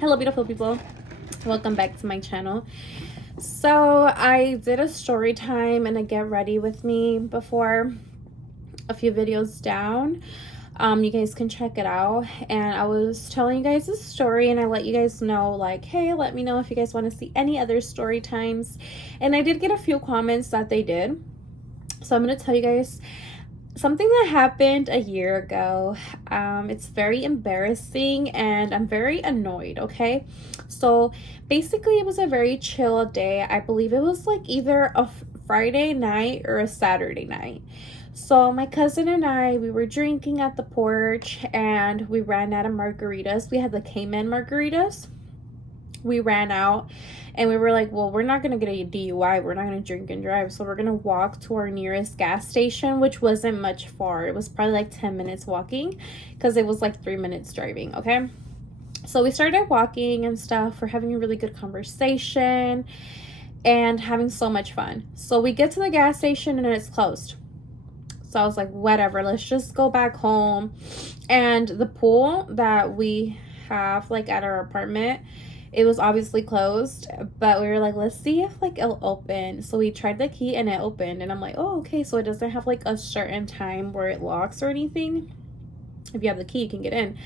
Hello, beautiful people. Welcome back to my channel. So, I did a story time and a get ready with me before a few videos down. You guys can check it out. And I was telling you guys a story and I let you guys know, like, hey, let me know if you guys want to see any other story times. And I did get a few comments that they did. So, I'm going to tell you guys something that happened a year ago. It's very embarrassing and I'm very annoyed, okay? So basically, it was a very chill day. I believe it was like either a Friday night or a Saturday night. So my cousin and I, we were drinking at the porch and we ran out of margaritas. We had the Cayman margaritas. We ran out and we were like, well, we're not going to get a DUI. We're not going to drink and drive. So we're going to walk to our nearest gas station, which wasn't much far. It was probably like 10 minutes walking because it was like 3 minutes driving. Okay. So we started walking and stuff. We're having a really good conversation and having so much fun. So we get to the gas station and it's closed. So I was like, whatever, let's just go back home. And the pool that we have like at our apartment, it was obviously closed, but we were like, let's see if like it'll open. So we tried the key and it opened, and I'm like, oh, okay, so it doesn't have like a certain time where it locks or anything. If you have the key, you can get in.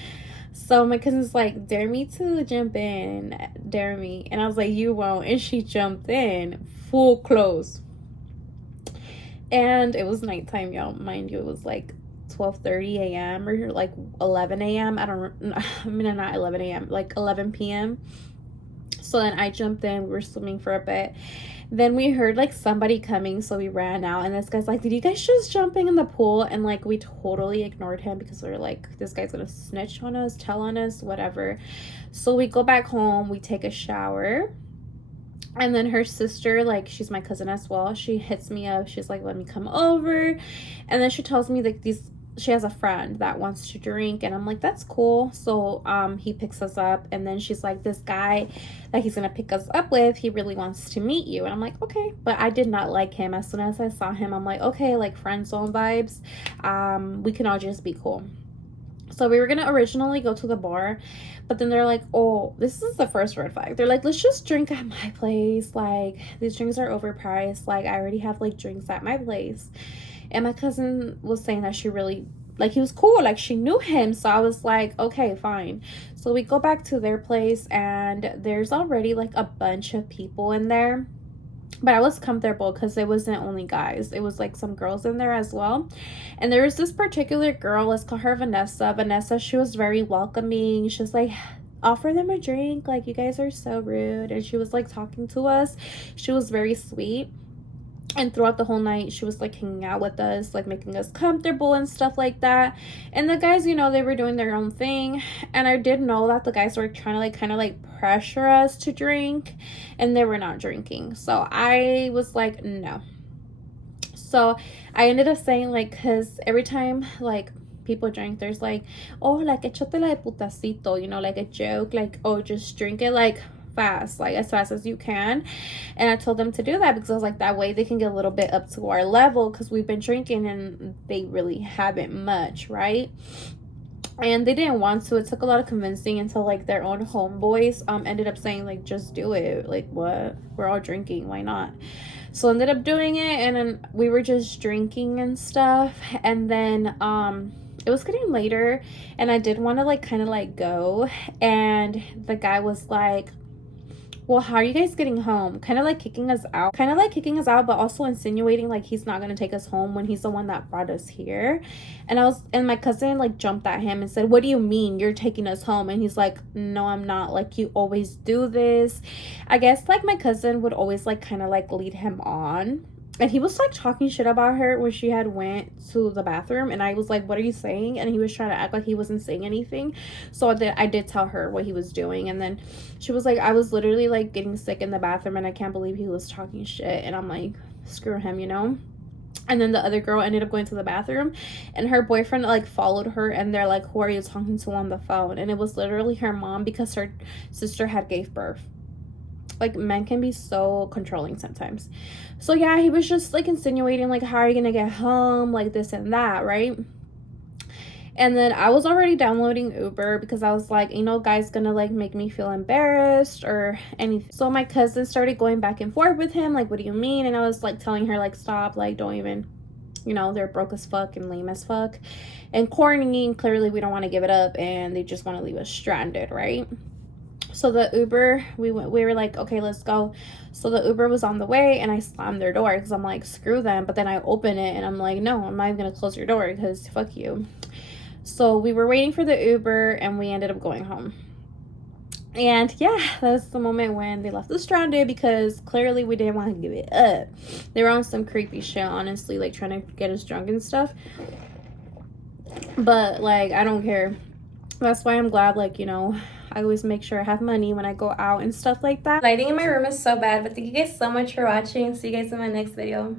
So my cousin's like, dare me to jump in, dare me. And I was like, you won't. And she jumped in, full close. And it was nighttime, y'all. Mind you, it was like 12:30 a.m. or like 11 a.m. I mean, not 11 a.m., like 11 p.m. So then I jumped in. We were swimming for a bit. Then we heard like somebody coming, so we ran out. And this guy's like, did you guys just jumping in the pool? And like we totally ignored him because we were like, this guy's gonna snitch on us, tell on us, whatever. So we go back home, we take a shower. And then her sister, like, she's my cousin as well, she hits me up. She's like, let me come over. And then she tells me like she has a friend that wants to drink, and I'm like, that's cool. So he picks us up, and then she's like, this guy that he's gonna pick us up with, he really wants to meet you. And I'm like, okay. But I did not like him. As soon as I saw him, I'm like, okay, like friend zone vibes. We can all just be cool. So we were gonna originally go to the bar, but then they're like, oh, this is the first red flag. They're like, let's just drink at my place. Like, these drinks are overpriced. Like, I already have like drinks at my place. And my cousin was saying that she really, like, he was cool. Like, she knew him. So I was like, okay, fine. So we go back to their place and there's already like a bunch of people in there. But I was comfortable because it wasn't only guys. It was like some girls in there as well. And there was this particular girl, let's call her Vanessa. Vanessa, she was very welcoming. She was like, offer them a drink. Like, you guys are so rude. And she was like talking to us. She was very sweet. And throughout the whole night, she was like hanging out with us, like making us comfortable and stuff like that. And the guys, you know, they were doing their own thing. And I did know that the guys were trying to like kind of like pressure us to drink, and they were not drinking. So I was like, no. So I ended up saying, like, because every time like people drink, there's like, oh, like echatela de putacito, you know, like a joke, like, oh, just drink it like fast, like as fast as you can. And I told them to do that because I was like, that way they can get a little bit up to our level, because we've been drinking and they really haven't much, right? And they didn't want to. It took a lot of convincing until like their own homeboys ended up saying, like, just do it. Like, what, we're all drinking, why not? So I ended up doing it, and then we were just drinking and stuff. And then it was getting later, and I did want to like kind of like go, and the guy was like, well, how are you guys getting home? Kind of like kicking us out, but also insinuating like he's not gonna take us home when he's the one that brought us here. And my cousin like jumped at him and said, what do you mean you're taking us home? And he's like, no, I'm not. Like, you always do this. I guess like my cousin would always like kind of like lead him on. And he was like talking shit about her when she had went to the bathroom, and I was like, what are you saying? And he was trying to act like he wasn't saying anything. So I did tell her what he was doing, and then she was like, I was literally like getting sick in the bathroom, and I can't believe he was talking shit. And I'm like, screw him, you know. And then the other girl ended up going to the bathroom, and her boyfriend like followed her, and they're like, who are you talking to on the phone? And it was literally her mom, because her sister had gave birth. Like, men can be so controlling sometimes. So yeah, he was just like insinuating like, how are you gonna get home, like this and that, right? And then I was already downloading Uber because I was like, you know, guy's gonna like make me feel embarrassed or anything. So my cousin started going back and forth with him, like, what do you mean? And I was like telling her, like, stop, like, don't even, you know, they're broke as fuck and lame as fuck and corny, and clearly we don't want to give it up and they just want to leave us stranded, right? So the Uber, we were like, okay, let's go. So the Uber was on the way and I slammed their door because I'm like, screw them. But then I open it and I'm like, no, I'm not even gonna close your door because fuck you. So we were waiting for the Uber and we ended up going home. And yeah, that's the moment when they left us stranded because clearly we didn't want to give it up. They were on some creepy shit, honestly, like trying to get us drunk and stuff. But like, I don't care. That's why I'm glad, like, you know, I always make sure I have money when I go out and stuff like that. Lighting in my room is so bad, but thank you guys so much for watching. See you guys in my next video.